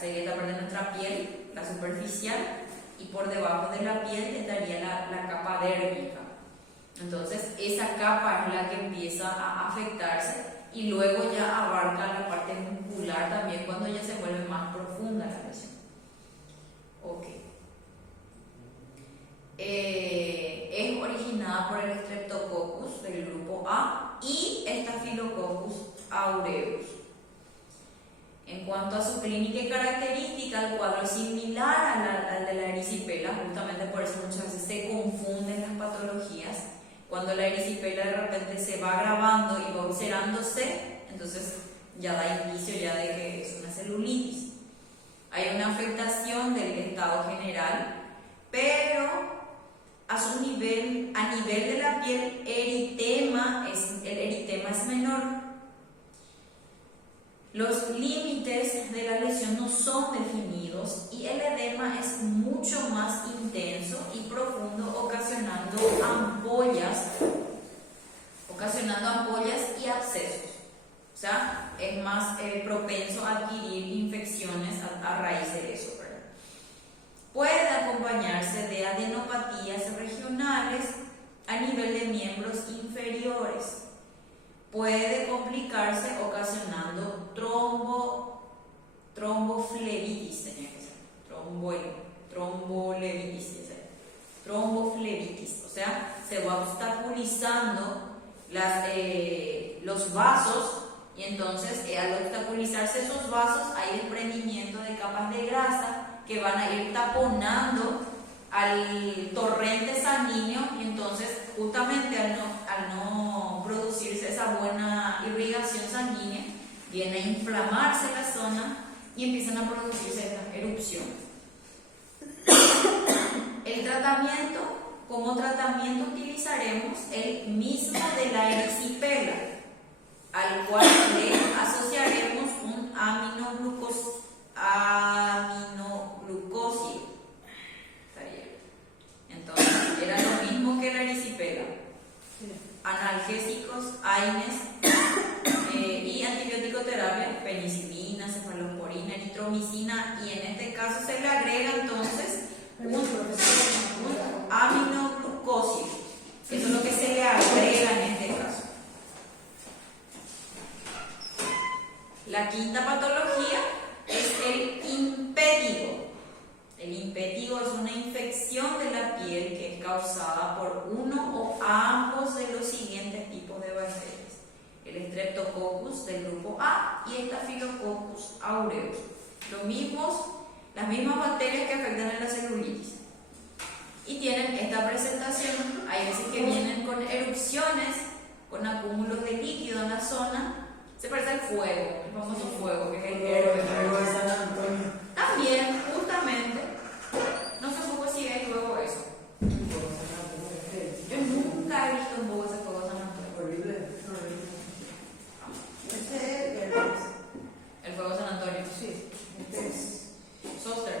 sería esta parte de nuestra piel, la superficial, y por debajo de la piel estaría la capa dérmica. Entonces esa capa es la que empieza a afectarse y luego ya abarca la parte muscular también cuando ya se vuelve más profunda la lesión. Ok. Es originada por el Streptococcus del grupo A y el Staphylococcus aureus. En cuanto a su clínica y característica, el cuadro es similar al de la erisipela, justamente por eso muchas veces se confunden las patologías. Cuando la erisipela de repente se va agravando y va ulcerándose, entonces ya da indicio ya de que es una celulitis. Hay una afectación del estado general, pero a nivel de la piel, el eritema es menor. Los límites de la lesión no son definidos y el edema es mucho más intenso y profundo, ocasionando ampollas y abscesos. O sea, es más propenso a adquirir infecciones a raíz de eso, ¿verdad? Puede acompañarse de adenopatías regionales a nivel de miembros inferiores. Puede complicarse ocasionando tromboflebitis, tenía que ser, tromboflebitis, o sea, se va obstaculizando los vasos y entonces al obstaculizarse esos vasos hay desprendimiento de capas de grasa que van a ir taponando al torrente sanguíneo y entonces justamente al no producirse esa buena irrigación sanguínea viene a inflamarse la zona y empiezan a producirse estas erupciones. El tratamiento, como tratamiento utilizaremos el mismo de la erisipela, al cual le asociaremos un aminoglucósido. Entonces era lo mismo que la erisipela. Analgésicos, AINES y antibiótico terapia, penicilina, cefalosporina, eritromicina, y en este caso se le agrega entonces un aminoglucósido. Eso es lo que se le agrega en este caso. La quinta patología es el impétigo. El impétigo es una infección de la piel que es causada por uno o ambos de los siguientes tipos de bacterias: el Streptococcus del grupo A y el Staphylococcus aureus. Las mismas bacterias que afectan a la celulitis. Y tienen esta presentación. Hay veces que vienen con erupciones, con acúmulos de líquido en la zona. Se parece al fuego, el famoso fuego, que es el héroe. También, justamente, no sé un poco si es luego eso. Yo nunca he visto un poco ese fuego de San Antonio. Horrible. Ese es El fuego de San Antonio. sí, este es Soster.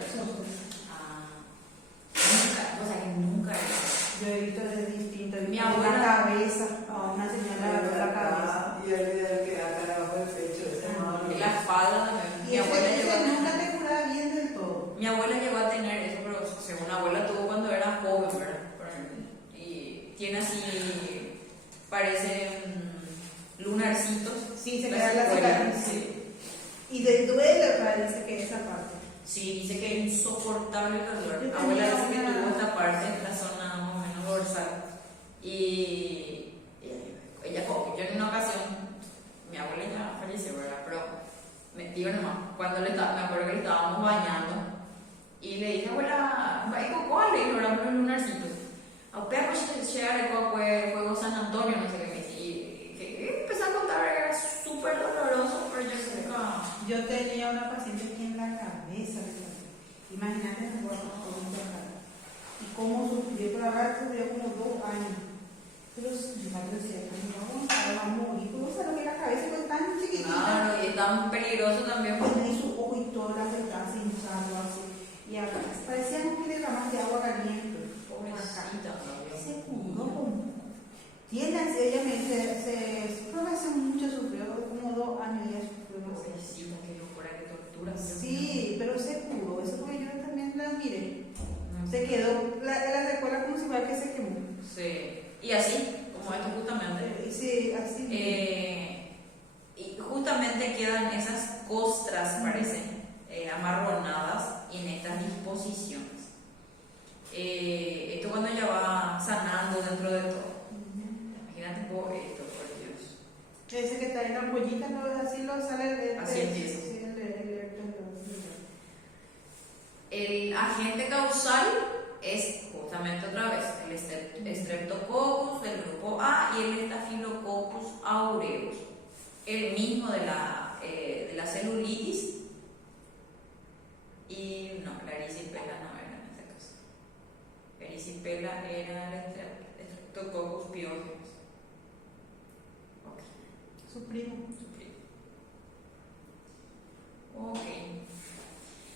Nunca he visto. yo he visto de distinto. Mi La abuela- cabeza, a una señora de la cabeza. Y el que acá abajo del pecho, ese mano. En la espalda también. Y ese nunca te cura bien del todo. Mi abuela llegó a tener eso, pero según la abuela tuvo cuando era joven, ¿verdad? Y tiene así, parecen lunarcitos. Sí, se La queda la secuela, cicatriz. sí. Y de duele, parece que esa parte. Sí, dice que es insoportable el dolor. Yo La abuela dice que tenía tuvo esta parte en la zona más o menos dorsal. Y ella, yo en una ocasión, mi abuela ya falleció, ¿verdad? Pero me digo nomás, me acuerdo que le estábamos bañando y le dije, abuela, ¿cuál le dijo? Los lunarcitos. A perro llegar el fuego San Antonio, no sé qué me dice. Y que empecé a contar, era súper doloroso, pero yo sé que Yo tenía una paciente aquí en la cabeza. Imagínate el cuerpo con un dolor. Y cómo sufrió, pero ahora sufrió como 2 años. Pero mi madre decía, no, va a morir. ¿Cómo sabe que la cabeza fue tan chiquitita? claro, y es tan peligroso también. Tenía su ojo y todas las ventanas hinchando así. Y ahora parecía como que le daban de agua caliente. Pobrecita, Se curó con. Tiene, ella me dice, creo que hace mucho sufrió, como 2 años ya sufrió más. pobrecita, qué locura, qué tortura. Sí, pero Se quedó la secuela como si fuera que se quemó. Sí. Y así, como esto justamente. Sí, así. Y justamente quedan esas costras, parecen, amarronadas en estas disposiciones. Esto cuando ya va sanando dentro de todo. Imagínate por esto, por Dios. Ese que está en la ampollita, ¿no? Así lo sale el. Así empieza. Sí, El agente causal es justamente otra vez el Streptococcus del grupo A y el Staphylococcus aureus, el mismo de la celulitis. Y no, la erisipela no era en este caso. La erisipela era el Streptococcus pyogenes. Ok. Su primo. Ok.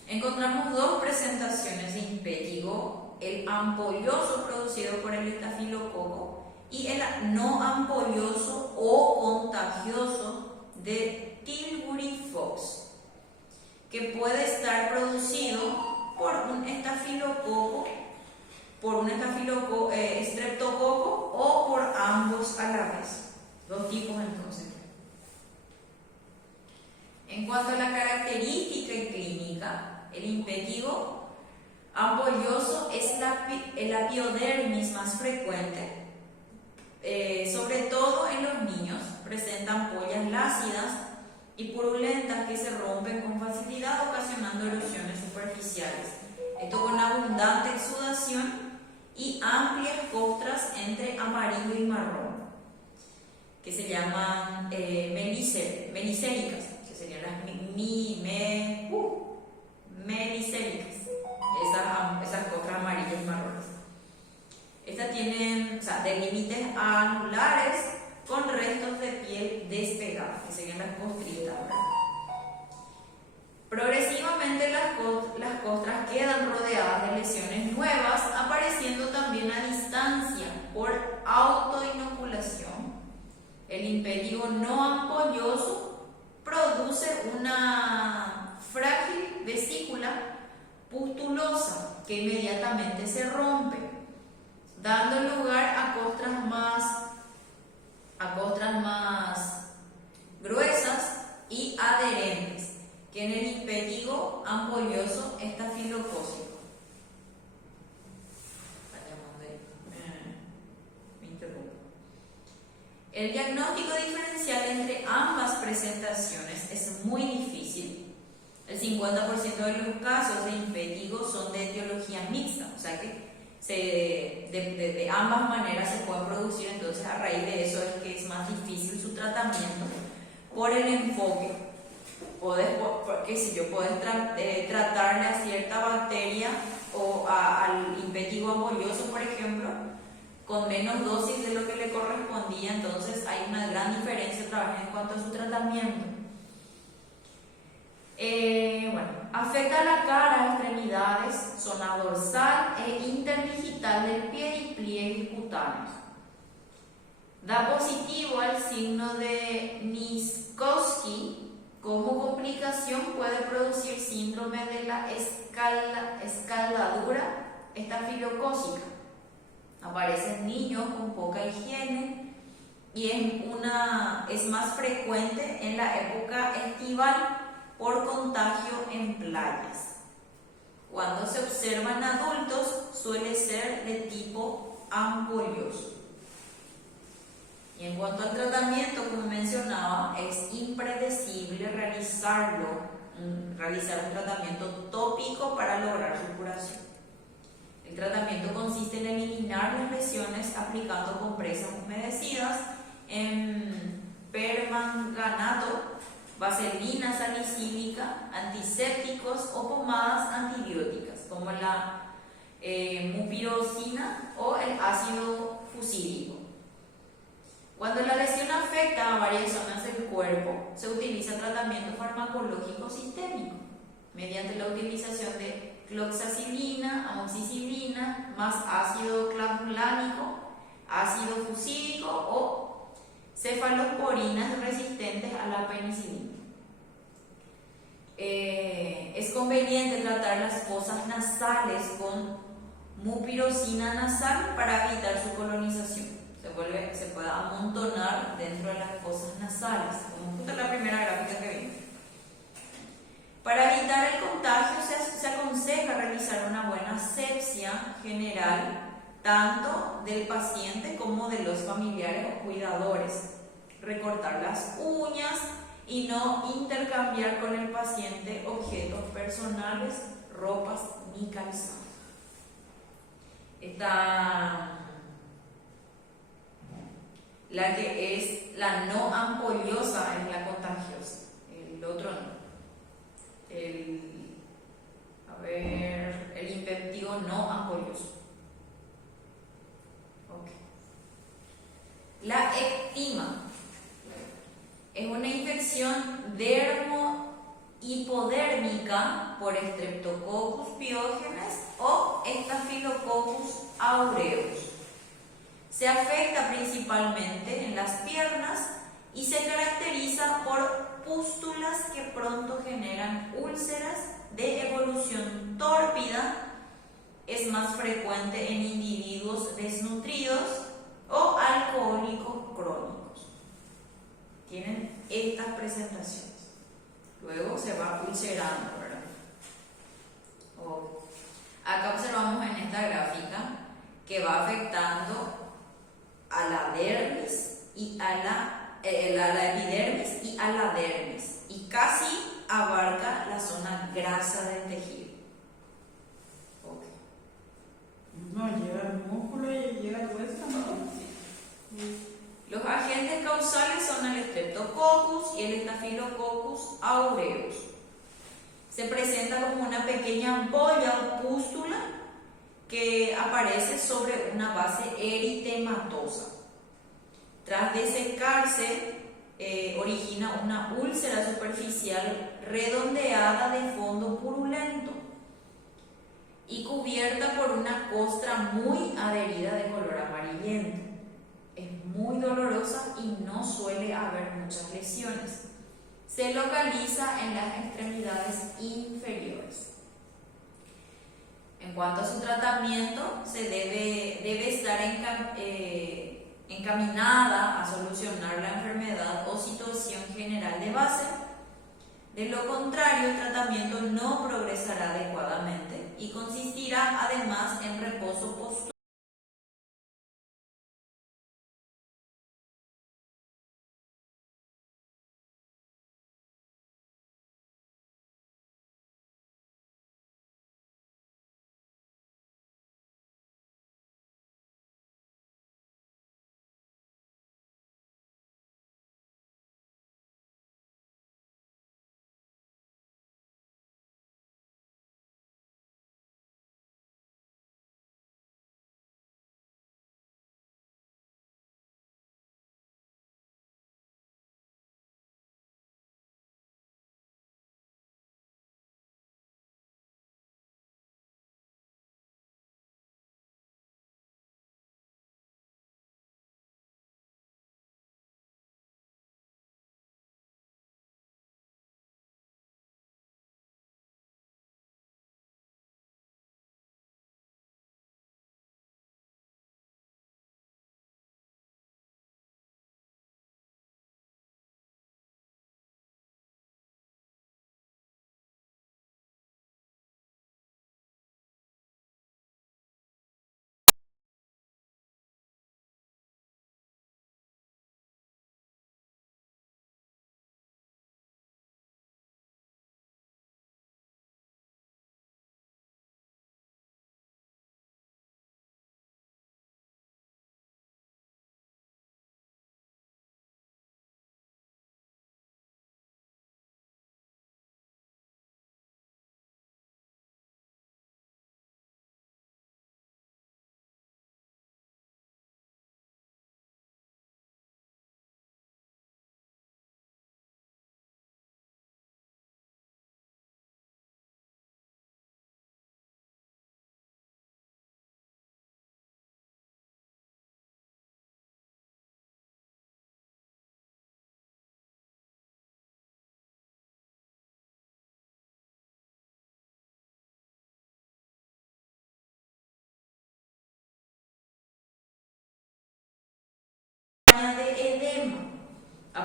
Encontramos dos presentaciones de impétigo: el ampolloso producido por el estafilococo y el no ampolloso o contagioso de Tilbury Fox, que puede estar producido por un estafilococo, streptococo o por ambos a la vez. Dos tipos entonces. En cuanto a la característica y clínica, el impétigo ampolloso es la epiodermis más frecuente, sobre todo en los niños. Presenta ampollas lácidas y purulentas que se rompen con facilidad, ocasionando erosiones superficiales. Esto con abundante exudación y amplias costras entre amarillo y marrón, que se llaman melicéricas, que serían las melicéricas, esas costras amarillas y marrones. Estas tienen, de límites anulares con restos de piel despegadas, que serían las costritas, ¿verdad? Progresivamente las costras quedan rodeadas de lesiones nuevas, apareciendo también a distancia por autoinoculación. El impétigo no ampolloso produce una frágil vesícula pustulosa que inmediatamente se rompe, dando lugar a costras más gruesas y adherentes que en el impétigo ampolloso estafilocócico. El diagnóstico diferencial entre ambas presentaciones es muy difícil. El 50% de los casos de impétigo son de etiología mixta, o sea que de ambas maneras se pueden producir. Entonces, a raíz de eso es que es más difícil su tratamiento por el enfoque. Porque si yo puedo tratarle a cierta bacteria o al impétigo ampolloso, por ejemplo, con menos dosis de lo que le correspondía, entonces hay una gran diferencia en cuanto a su tratamiento. Afecta a la cara, extremidades, zona dorsal e interdigital del pie y pliegues cutáneos. Da positivo al signo de Niskowski. Como complicación puede producir síndrome de la escaldadura estafilocócica. Aparece en niños con poca higiene y es más frecuente en la época estival por contagio en playas. Cuando se observa en adultos suele ser de tipo ampolloso. Y en cuanto al tratamiento, como mencionaba, es impredecible realizar un tratamiento tópico para lograr su curación. El tratamiento consiste en eliminar las lesiones aplicando compresas humedecidas en permanganato, vaselina salicílica, antisépticos o pomadas antibióticas como la mupirocina o el ácido fucídico. Cuando la lesión afecta a varias zonas del cuerpo, se utiliza tratamiento farmacológico sistémico mediante la utilización de cloxacilina, amoxicilina, más ácido clavulánico, ácido fucídico o cefalosporinas resistentes a la penicilina. Es conveniente tratar las fosas nasales con mupirocina nasal para evitar su colonización. Se puede amontonar dentro de las fosas nasales, como justo la primera gráfica que vimos. Para evitar el contagio se aconseja realizar una buena asepsia general, tanto del paciente como de los familiares o cuidadores. Recortar las uñas y no intercambiar con el paciente objetos personales, ropas ni calzado. La que es la no ampollosa es la contagiosa, el otro no. El infectivo no ampolloso. Okay. La ectima es una infección dermo-hipodérmica por Streptococcus pyogenes o Staphylococcus aureus. Se afecta principalmente en las piernas y se caracteriza por pústulas que pronto generan úlceras de evolución tórpida. Es más frecuente en individuos desnutridos o alcohólicos crónicos. Tienen estas presentaciones. Luego se va ulcerando, ¿verdad? Acá observamos en esta gráfica que va afectando a la dermis y a la epidermis y a la dermis, y casi abarca la zona grasa del tejido. Okay. No, llega al músculo y llega al hueso, ¿no? Los agentes causales son el Streptococcus y el Staphylococcus aureus. Se presenta como una pequeña ampolla o pústula que aparece sobre una base eritematosa. Tras desecarse, origina una úlcera superficial redondeada de fondo purulento y cubierta por una costra muy adherida de color amarillento. Es muy dolorosa y no suele haber muchas lesiones. Se localiza en las extremidades inferiores. En cuanto a su tratamiento, se debe estar encaminada a solucionar la enfermedad o situación general de base. De lo contrario, el tratamiento no progresará adecuadamente y consistirá además en reposo postural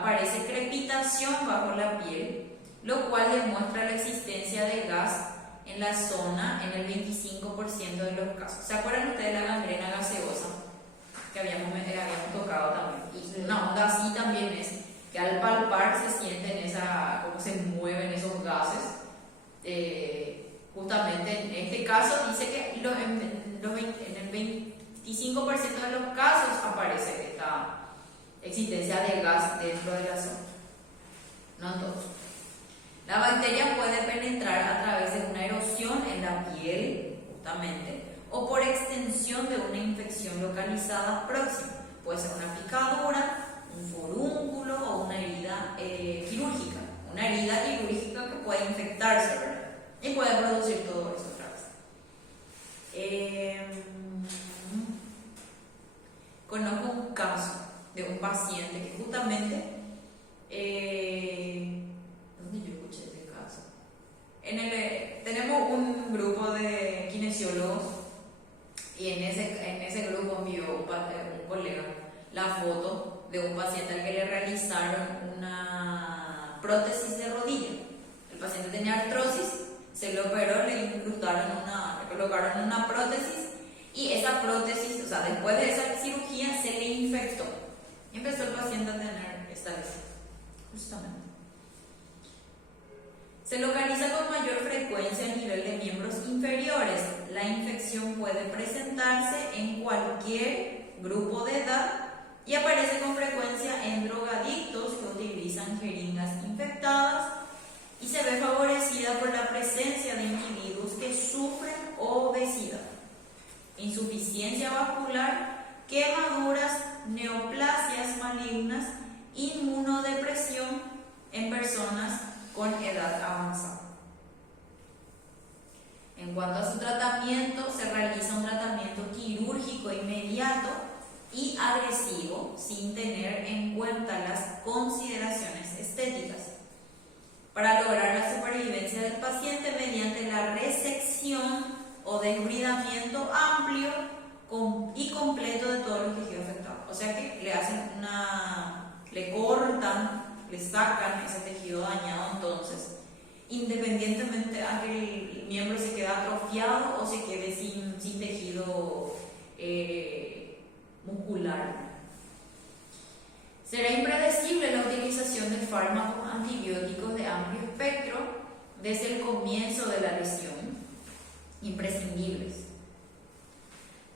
aparece crepitación bajo la piel, lo cual demuestra la existencia de gas en la zona en el 25% de los casos. ¿Se acuerdan ustedes de la gangrena gaseosa que habíamos tocado también? Y una onda así también es que al palpar se sienten cómo se mueven esos gases. Justamente en este caso dice que en el 25% de los casos aparece esta existencia de gas dentro de la zona, no en todos. La bacteria puede penetrar a través de una erosión en la piel, justamente, o por extensión de una infección localizada próxima. Puede ser una picadura, un forúnculo o una herida quirúrgica. Una herida quirúrgica que puede infectarse, ¿verdad? Y puede producir todo eso otra vez. Conozco un caso de un paciente que justamente, ¿dónde yo escuché este caso? Tenemos un grupo de kinesiólogos y en ese grupo envió un colega la foto de un paciente al que le realizaron una prótesis de rodilla. El paciente tenía artrosis, se lo operó, le colocaron una prótesis y esa prótesis, o sea, después de esa cirugía se le infectó. Y empezó el paciente a tener esta lesión, justamente. Se localiza con mayor frecuencia a nivel de miembros inferiores. La infección puede presentarse en cualquier grupo de edad y aparece con frecuencia en drogadictos que utilizan jeringas infectadas y se ve favorecida por la presencia de individuos que sufren obesidad, insuficiencia vascular, quemaduras, neoplasias malignas, inmunodepresión en personas con edad avanzada. En cuanto a su tratamiento, se realiza un tratamiento quirúrgico inmediato y agresivo sin tener en cuenta las consideraciones estéticas, para lograr la supervivencia del paciente mediante la resección o desbridamiento amplio y completo de todos los tejidos afectados. O sea que le cortan, le sacan ese tejido dañado, entonces, independientemente a que el miembro se quede atrofiado o se quede sin tejido muscular. Será impredecible la utilización de fármacos antibióticos de amplio espectro desde el comienzo de la lesión, imprescindibles.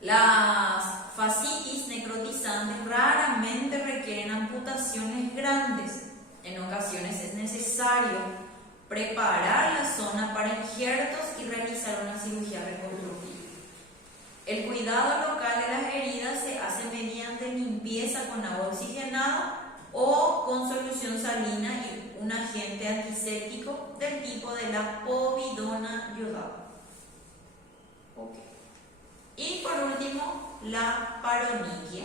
Las fascitis necrotizantes raramente requieren amputaciones grandes. En ocasiones es necesario preparar la zona para injertos y realizar una cirugía reconstructiva. El cuidado local de las heridas se hace mediante limpieza con agua oxigenada o con solución salina y un agente antiséptico del tipo de la povidona yodada. Okay. Y por último, la paroniquia,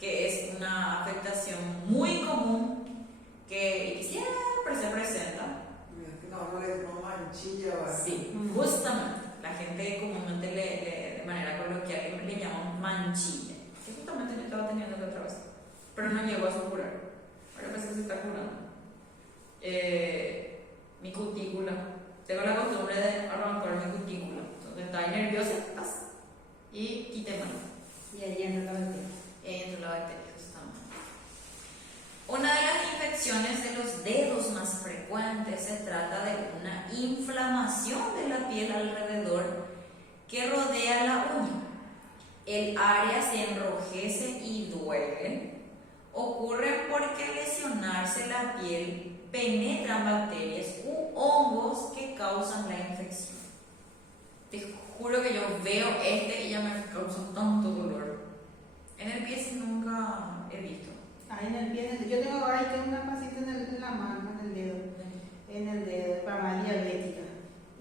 que es una afectación muy común que siempre se presenta. No le decimos manchilla, ¿verdad? Sí, justamente. La gente comúnmente de manera coloquial le llaman manchilla. Que justamente yo estaba teniendo la otra vez, pero no llegó a su curar. Ahora parece que se está curando. Mi cutícula. Tengo la costumbre de arrancar mi cutícula. Entonces está ahí nerviosa y quité mano. Y ahí entra la bacteria. Entra la bacteria, justamente. Una de las infecciones de los dedos más frecuentes se trata de una inflamación de la piel alrededor que rodea la uña. El área se enrojece y duele. Ocurre porque al lesionarse la piel penetran bacterias u hongos que causan la infección. Te juro que yo veo y ya me causa tanto dolor. En el pie sí nunca he visto. Ahí en el pie, yo tengo una pasita en la mano, en el dedo, para más diabética.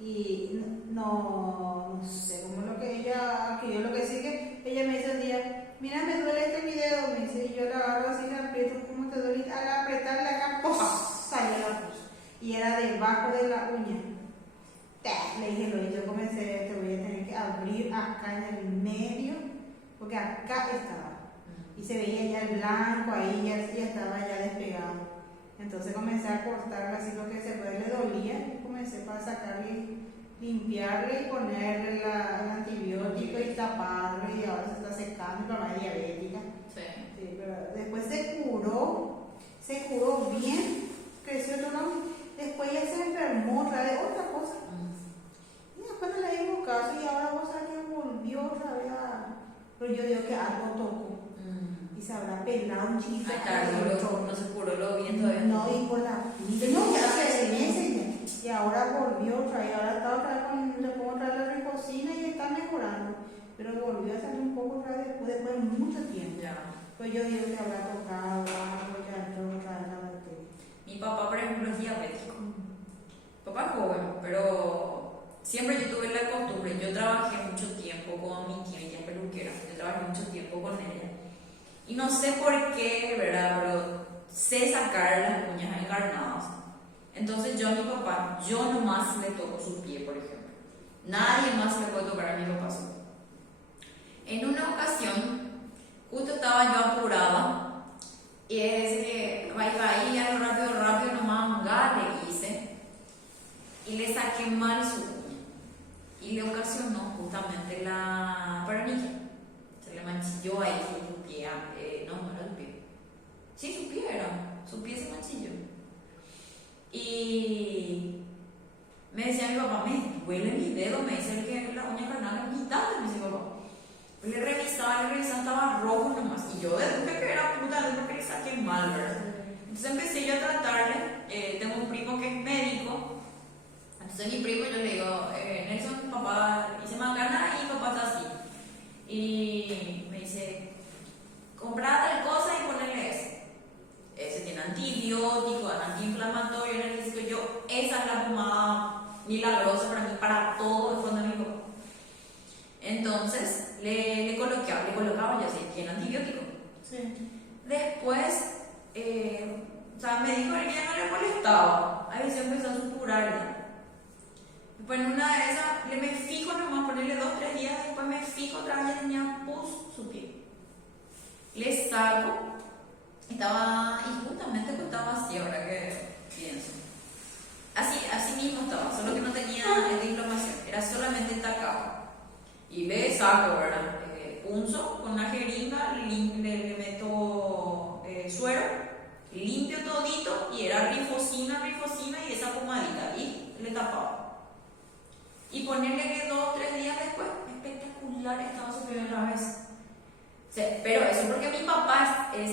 Y no sé, como lo que yo lo que sí que ella me dice un día, mira, me duele mi dedo, me dice, y yo la agarro así, la aprieto, ¿cómo te duele? Al apretarle acá, ¡pum!, salió la pus. Y era debajo de la uña. Le dije, yo comencé, te voy a tener que abrir acá en el medio, porque acá estaba. Y se veía ya el blanco ahí, ya estaba ya despegado. Entonces comencé a cortarle así lo que se puede, le dolía y comencé para sacarle, limpiarle y ponerle el antibiótico y taparle y ahora se está secando, mi mamá es diabética. Sí. Sí, pero después se curó bien, creció todo, después ya se enfermó otra vez, otra cosa. Y después no le dimos caso y ahora vos sabés que volvió otra vez pero yo digo que algo tocó. Y se habrá pelado un chiquito. No se curó lo bien todavía. No, y por la pinta. No, ya hace meses ya. Y ahora volvió otra vez. Ahora está otra vez le pongo otra vez la ricocina y está mejorando. Pero volvió a salir un poco otra vez después de mucho tiempo. Ya. Pues yo digo que habrá tocado algo, ya entró otra vez la bacteria. Mi papá, por ejemplo, es diabético. Papá es joven, pero siempre yo tuve la costumbre. Yo trabajé mucho tiempo con mi tía, ella es peluquera. Yo trabajé mucho tiempo con ella. Y no sé por qué, ¿verdad? Pero sé sacar las uñas encarnadas. Entonces yo a mi papá, yo nomás le toco su pie, por ejemplo. Nadie más le puede tocar a mi papá su pie. En una ocasión, justo estaba yo apurada y es que caía rápido, nomás le hice y le saqué mal su uña. Y le ocasionó justamente la peronilla. Se le manchilló ahí su pie. No era el pie. Sí, su pie era. Su pie se manchilló. Y me decía mi papá, me duele mi dedo, me dice que la uña carnal es mitad, me dice papá. Le revisaba, estaba rojo nomás. Y yo deduje que era puta, porque le saqué mal, ¿verdad? Entonces empecé yo a tratarle. Tengo un primo que es médico. Entonces mi primo, yo le digo, Nelson, papá, hice macana y papá está así. Y me dice, compra tal cosa y ponele ese. Ese tiene antibiótico, antiinflamatorio, analgésico. Yo, esa es la pomada milagrosa para mí, para todo el fondo de mi papá. Entonces le colocaba yo así, tiene antibiótico. Sí. Después, o sea, me dijo que ya no le molestaba. A veces empezó a suturarla. Después en una de esas, me fijo nomás, ponerle 2 o 3 días, después me fijo otra vez, ya tenía pus su pie. Le saco, y justamente estaba así, ahora que pienso. Así mismo estaba, solo que no tenía esta inflamación, era solamente tacado. Y le saco, ¿verdad? Punzo con una jeringa, le meto suero, limpio todito y era rifocina y esa pomadita y le tapaba. Y ponerle que 2 o 3 días después, espectacular, estaba su primera vez. Pero eso porque mi papá es